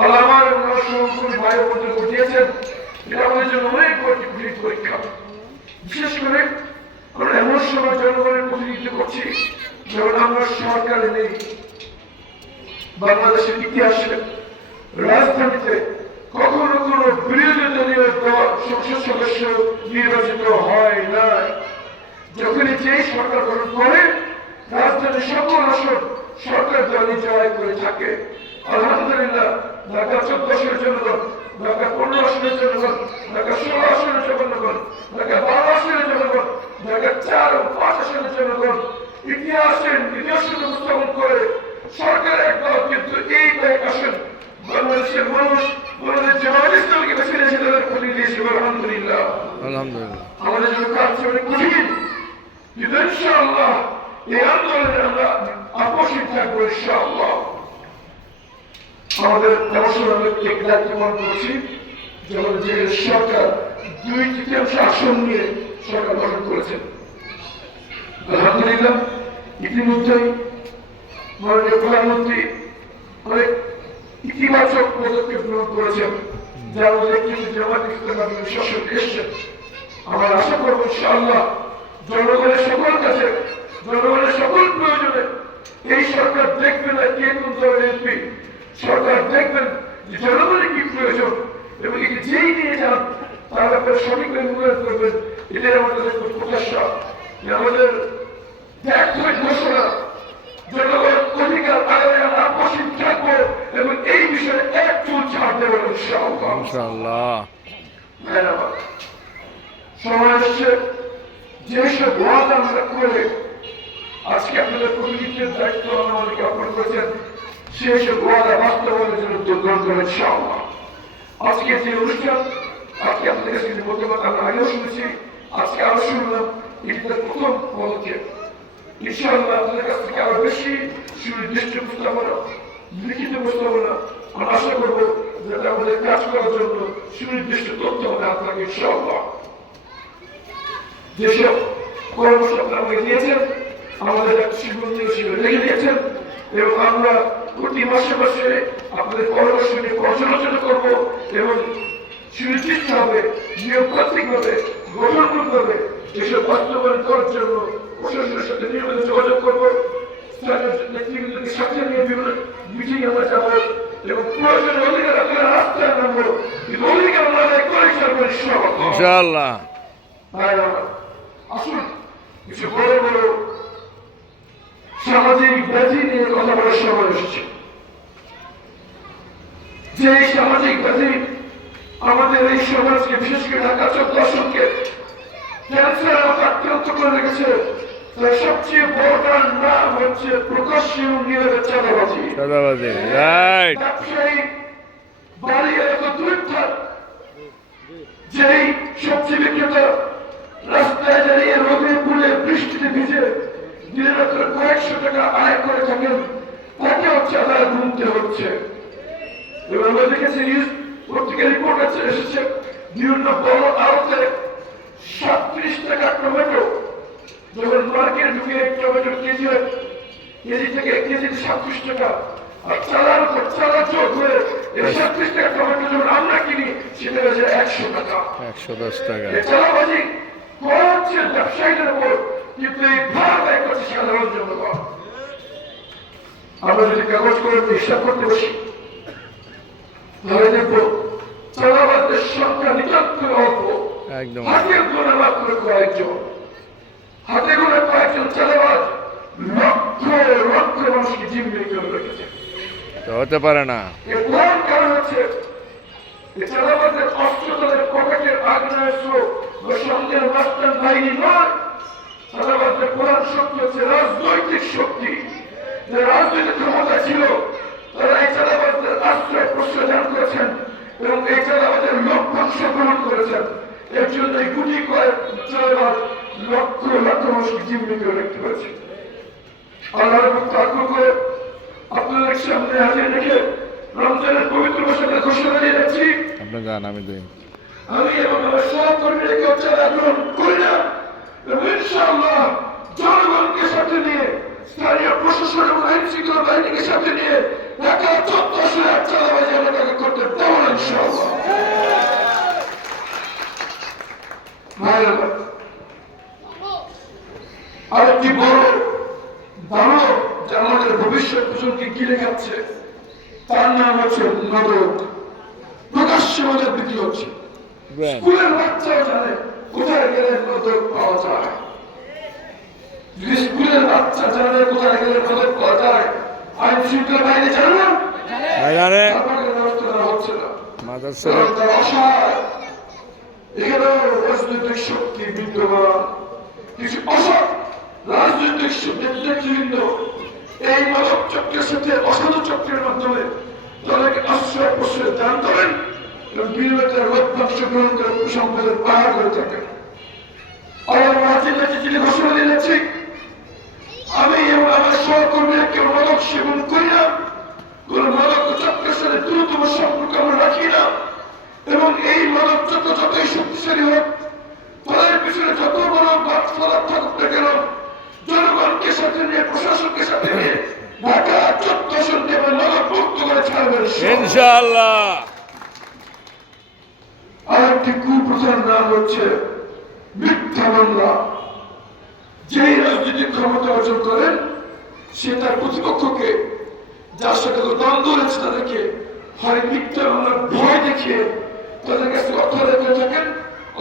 আল্লাহ আমার সহকর্মী ভাই বোনদের ঘটিয়েছেন, এটা আমাদের জন্য অনেক পরীক্ষা। বিশেষ করে আমরা এমন সময় জনগণের প্রতিনিধিত্ব করছি যখন আমরা সরকারে নেই। বাংলাদেশের ইতিহাসে রাজধানীতে কখনো কোনো বিরোধী দলীয় সংসদ সদস্য নির্বাচিত হয় নাই। যখনই যেই সরকার গঠন করে রাজধানীর সকল আসন সরকার দলই জয় করে থাকে। আলহামদুলিল্লাহ ঢাকা 14 আসনের জনগণ, ঢাকা 15 আসনের জনগণ, ঢাকা 16 আসনের জনগণ, ঢাকা 12 আসনের জনগণ, ঢাকা 4 ও 5 আসনের জনগণ ইতিহাসের নিদর্শন উপস্থাপন করে সরকার এক দল কিন্তু এই কয়েক আসন বাংলাদেশের মানুষ বাংলাদেশ জামায়াত ইসলামীকে বেছে নিয়েছে তাদের প্রতিনিধি হিসেবে। আলহামদুলিল্লাহ আমাদের জন্য কাজ অনেক কঠিন, কিন্তু ইনশাআল্লাহ এই আন্দোলনে আমরা আপোষহীন থাকবো ইনশাআল্লাহ। আমাদের দায়িত্ব পালন করছি যে আমাদের যে সরকার 2/3 আসন নিয়ে সরকার গঠন করেছেন। আলহামদুলিল্লাহ ইতিমধ্যেই মাননীয় প্রধানমন্ত্রী অনেক ইতিবাচক পদক্ষেপ গ্রহণ করেছেন, যা আমাদের জামায়াত ইসলামী শাসন এসেছেন। আমরা আশা করবো ইনশাআল্লাহ জনগণের সকল কাছে, জনগণের সকল প্রয়োজনে এই সরকার দেখবে না কে কোন দলের এমপি, সরকার দেখবেন যে জনগণের কি প্রয়োজন এবং এটি যেই নিয়ে যান তার ব্যাপারে সঠিকভাবে মূল্যায়ন করবেন। এটাই আমাদের প্রত্যাশা, আমাদের ঘোষণা জনগণ অধিকার আদায়ে আমরা আপোষহীন থাকবো এবং এই বিষয়ে এক চুল ছাড় দেবো ইনশাআল্লাহ। সময় আসছে যেসব ওয়াদা আমরা করে আজকে আপনাদের প্রতিনিধিত্বের দায়িত্ব আমাদেরকে অর্পণ করেছেন সেই সব ওয়াদা বাস্তবায়নের জন্য গ্রহণ করবেন ইনশাআল্লাহ। আজকে যে অনুষ্ঠান, আজকে আপনাদের কাছে যে বক্তব্য আমরা আগেও শুনেছি, আজকে আরো শুনলাম, এটি তার প্রথম পদক্ষেপ। ইনশাআল্লাহ আপনাদের কাছ থেকে আরো বেশি সুনির্দিষ্ট প্রস্তাবনা, লিখিত প্রস্তাবনা আমরা আশা করবো যাতে আমাদের কাজ করার জন্য সুনির্দিষ্ট তথ্য আমাদের হাত থাকে ইনশাআল্লাহ। যেসব পরামর্শ আপনারা আমাকে দিয়েছেন আমাদের একটা সিদ্ধান্ত হিসেবে রেখে দিয়েছেন এবং আমরা প্রতি মাসে মাসে আপনাদের পরামর্শ নিয়ে পর্যালোচনা করবো এবং সুনির্দিষ্টভাবে নিয়মতান্ত্রিকভাবে গঠনমূলকভাবে এসব বাস্তবায়ন করার জন্য প্রশাসনের সাথে নিয়মিত যোগাযোগ করবো। স্থানীয় নেতৃবৃন্দকে সাথে নিয়ে বিভিন্ন মিটিং আমরা যাবো এবং প্রয়োজনে অধিকার আপনারা রাস্তায় নামবো, কিন্তু অধিকার আমরা করে ছাড়বো ইনশাআল্লাহ। আসুন কিছু বড় বড় সামাজিক ব্যাধি নিয়ে কথা বলার সময় এসেছে। যে সামাজিক ব্যাধি আমাদের এই সমাজকে, বিশেষ করে ঢাকা 14 আসনকে ক্যান্সার আক্রান্ত করে রেখেছে, তার সবচেয়ে বড়টার নাম হচ্ছে প্রকাশ্যে নীরবে চাঁদাবাজি। ব্যবসায়ী বাড়ি এত দূর থাক, যেই সবচেয়ে বিক্রেতা রাস্তায় দাঁড়িয়ে রোদে পুড়ে বৃষ্টিতে ভিজে দিনরাত্র কয়েকশো টাকা আয় করে থাকেন, তাকেও চাঁদায় ঘুমতে হচ্ছে। এবং আমরা দেখেছি নিউজ পত্রিকা রিপোর্ট এসেছে বিভিন্ন বড় আড়তে 37 টাকা টমেটো, যখন মার্কেট ঢুকে টমেটোর কেজি হয় কেজি থেকে কেজি 37 টাকা, আর চালার উপর চালা চোখ হয়ে 37 টাকা টমেটো যখন আমরা কিনি সেটা হচ্ছে 100 টাকা, 110 টাকা। চালাবাজি করা হচ্ছে ব্যবসায়ীদের উপর, কিন্তু এই ভার ব্যয় করছে সাধারণ জনগণ। আমরা যদি কাগজ করে হিসাব করতে বসি তাহলে দেখবো চালাবাজদের সংখ্যা নিতান্ত অল্প, হাতে গোনা মাত্র কয়েকজন, হাতে গোনা কয়েকজন চালাবাজ লক্ষ লক্ষ মানুষকে জিম্মি করে রেখেছে। হতে পারে না। এর প্রধান কারণ হচ্ছে চালাবাজদের অস্ত্র তাদের পকেটের আগ্নেয়াস্ত্র বা সন্দেহের মাস্টার বাহিনী নয়, চালাবাজদের প্রধান শক্তি হচ্ছে রাজনৈতিক শক্তি। যে রাজনৈতিক ক্ষমতা ছিল তারা এই চালাবাজদের আশ্রয় প্রশ্রয় দান করেছেন এবং এই চালাবাজের লভ্যাংশ গ্রহণ করেছেন। এর জন্য এই গুটি কয়েক চালাবাজ লক্ষ লক্ষ মানুষকে জিম্মি করে রাখতে হয়েছে। আল্লাহর ভক্ত আগ্রহ করে আপনাদের সামনে হাজির রেখে রমজানের পবিত্র মাসে ঘোষণা দিয়ে যাচ্ছি, আমি এবং আমার সহকর্মীরা কেউ চাঁদা গ্রহণ করি না এবং ইনশাআল্লাহ জনগণকে সাথে নিয়ে, স্থানীয় প্রশাসন এবং আইন শৃঙ্খলা বাহিনীকে সাথে নিয়ে ঢাকা 14 আসনে চাঁদাবাজি আমরা খাচ্ছে, তার নাম হচ্ছে মাদক। প্রকাশ্যে মাদক বিক্রি হচ্ছে। ব্র্যান্ড স্কুলের বাচ্চাও জানে কোথায় গেলে মাদক পাওয়া যায়। যদি স্কুলের বাচ্চা জানে কোথায় গেলে মাদক পাওয়া যায়, আইন শৃঙ্খলা বাহিনী জানে না, জানে তারপরে ব্যবস্থা নেওয়া হচ্ছে না। মাদ্রাসার কারণ তারা অসহায়। এখানেও রাজনৈতিক শক্তি বিদ্যমান, কিছু অসৎ রাজনৈতিক নেতৃবৃন্দ এই মাদক চক্রের সাথে অসাধু চক্রের মাধ্যমে তাদেরকে আশ্রয় প্রশ্রয় দান করেন এবং বিনিময়ে তারা লভ্যাংশ গ্রহণ করে সম্পদের পাহাড় করে থাকেন। আমার মাঝে মাঝে যিনি ঘোষণা দিয়ে যাচ্ছি, আমি এবং আমার সহকর্মীরা কেউ মাদক সেবন করি না, কোন মাদক চক্রের সাথে দ্রুততম সম্পর্ক আমরা রাখি না, এবং এই মাদক চক্র যতই শক্তিশালী হোক, তাদের পিছনে যত বড় বাদফলাপ থাকুক না কেন, জনগণকে সাথে নিয়ে প্রশাসনকে সাথে নিয়ে ঢাকা 14 সন্ধ্যে মাদক মুক্ত করে ছাড়বেন ইনশাআল্লাহ। আরেকটি কুপ্রথার নাম হচ্ছে মিথ্যা মামলা। যেই রাজনৈতিক ক্ষমতা অর্জন করেন, সে তার প্রতিপক্ষকে, যার সাথে দ্বন্দ্ব রয়েছে, তাদেরকে হয় মিথ্যা মামলার ভয় দেখিয়ে তাদের কাছে অর্থ আদায় করে থাকেন,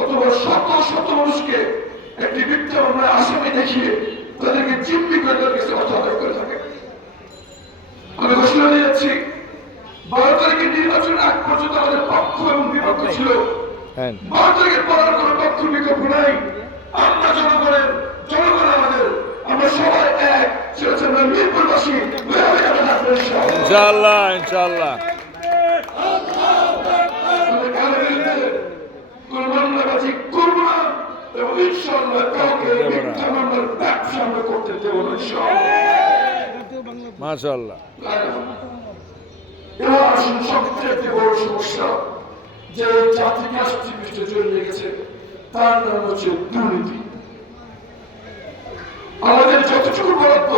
অথবা শত শত মানুষকে একটি মিথ্যা মামলার আসামি দেখিয়ে তাদেরকে জিম্মি করে তাদের কাছে অর্থ আদায় করে থাকেন। আমি ঘোষণা দিয়ে যাচ্ছি, 12 তারিখের নির্বাচনের আগ পর্যন্ত আমাদের পক্ষ এবং বিপক্ষ ছিল। 12 তারিখের পর আর কোনো পক্ষ বিপক্ষ নাই। আমরা জনগণ আমাদের, আমরা সবাই এক। সেটা হচ্ছে আমরা মিরপুরবাসী, ইনশাআল্লাহ ইনশাআল্লাহ। কোন মামলাবাজি করবো না এবং ইনশাআল্লাহ কাউকে মিথ্যা মামলার ব্যবসা আমরা করতে দেবো না ইনশাআল্লাহ। মাশাআল্লাহ। এবার আসুন সবচেয়ে বড় সমস্যা যে জাতিকে আষ্টিপৃষ্টে জড়িয়ে গেছে, তার নাম হচ্ছে দুর্নীতি। আমাদের যতটুকু বরাদ্দ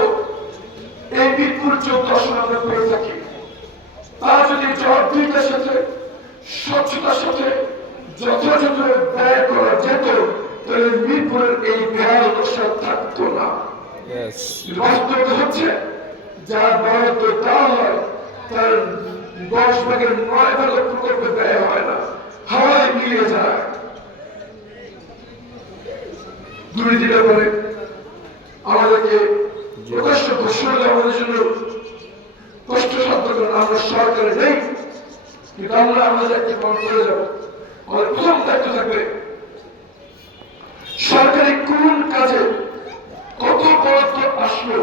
এই মিরপুর 14 আসন আমরা পেয়ে থাকি, তা যদি জবাবদিহিতার সাথে, স্বচ্ছতার সাথে যথাযথ ব্যয় করা যেত, তাহলে মিরপুরের এই বেহাল দশা থাকতো না। বাস্তবতা হচ্ছে যার বরাদ্দ দেওয়া হয় তার 10 ভাগের 9 ভাগ প্রকল্পে ব্যয় হয় না, হাওয়ায় মিলিয়ে যায়। দুর্নীতির ব্যাপারে আমাদেরকে প্রকাশ্য ঘোষণা দেওয়া আমাদের জন্য কষ্টসাধ্য, কারণ আমরা সরকারে নেই, কিন্তু আমরা আমাদের একটি পালন করে যাব। আমাদের প্রথম দায়িত্ব থাকবে সরকারি কোন কাজে কত বরাদ্দ আসলো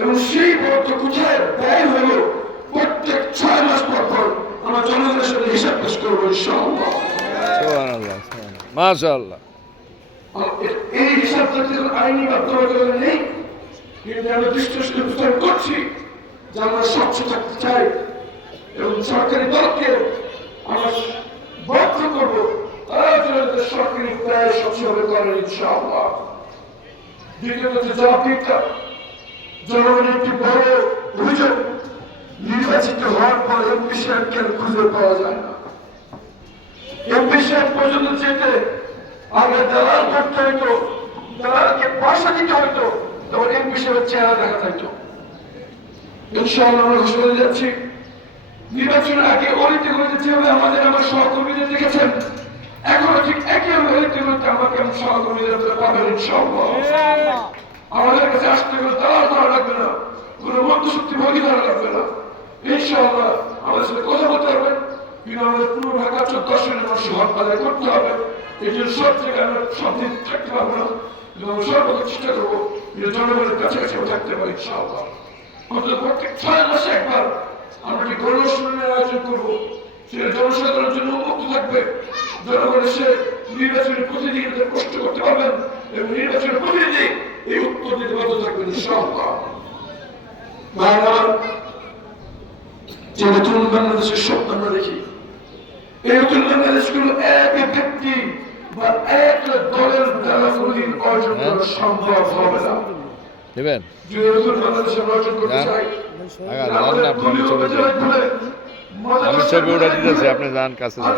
এবং সেই বরাদ্দ কোথায় ব্যয় হলো, প্রত্যেক 6 মাস পর পর আমরা জনগণের সাথে হিসাব পেশ করবো ইনশাআল্লাহ। সুবহানাল্লাহ মাশাআল্লাহ। এই হিসাবটা যখন আইনি বাধ্যবাধকতা নেই, কিন্তু আমরা দৃষ্টি উপস্থাপন করছি যে আমরা স্বচ্ছ থাকতে চাই এবং সরকারি দলকে আমরা বাধ্য করবো তারা যেন সরকারি প্রায় স্বচ্ছভাবে করেন ইনশাআল্লাহ। দ্বিতীয়ত যে জবাবদিহিতা, জনগণের একটি বড় অভিযোগ, নির্বাচিত হওয়ার পর এমপি সাহেবকে খুঁজে পাওয়া যায় না। এমপি সাহেব পর্যন্ত যেতে আগে দালাল করতে হইতো, দালালকে পয়সা দিতে হইতো, তখন এমপি সাহেবের চেহারা দেখা যাইতো। ইনশাআল্লাহ আমরা ঘোষণা দিয়ে যাচ্ছি, নির্বাচনের আগে অলিতে গলিতে যেভাবে আমার সহকর্মীদের দেখেছেন, এখনো ঠিক একইভাবে অলিতে গলিতে আমাকে আমার সহকর্মীদের পাবেন ইনশাআল্লাহ। আমাদের কাছে আসতে গেলে দালাল করা লাগবে না, কোনো মধ্যশক্তি ভোগী ধরা লাগবে না। ইনশাআল্লাহ আমাদের সাথে কথা বলতে হবে, কিন্তু আমাদের পুরো ঢাকা 14 আসনের মানুষের হক আদায় করতে হবে। এই জন্য সব জায়গায় আমরা সব দিন থাকতে পারবো না, কিন্তু আমরা সর্বদা চেষ্টা করবো যে জনগণের কাছাকাছি থাকতে পারি ইনশাআল্লাহ। অন্তত প্রত্যেক 6 মাসে একবার আমরা একটি গণশুনানির আয়োজন করবো, সেটা জনসাধারণের জন্য উন্মুক্ত থাকবে। জনগণ এসে নির্বাচনের প্রতিনিধিদের কষ্ট করতে পারবেন এবং নির্বাচনের প্রতিনিধি এই উত্তর দিতে বাধ্য থাকবেন ইনশাআল্লাহ। যে নতুন বাংলাদেশের স্বপ্ন আমরা দেখি, এই নতুন বাংলাদেশগুলো এক ব্যক্তি বা এক দলের দ্বারা কোনদিন অর্জন করা সম্ভব হবে না। যদি নতুন বাংলাদেশ আমরা অর্জন করতে চাই, আমি ছবি উঠে দিতেছি, আপনি যান কাছে যান।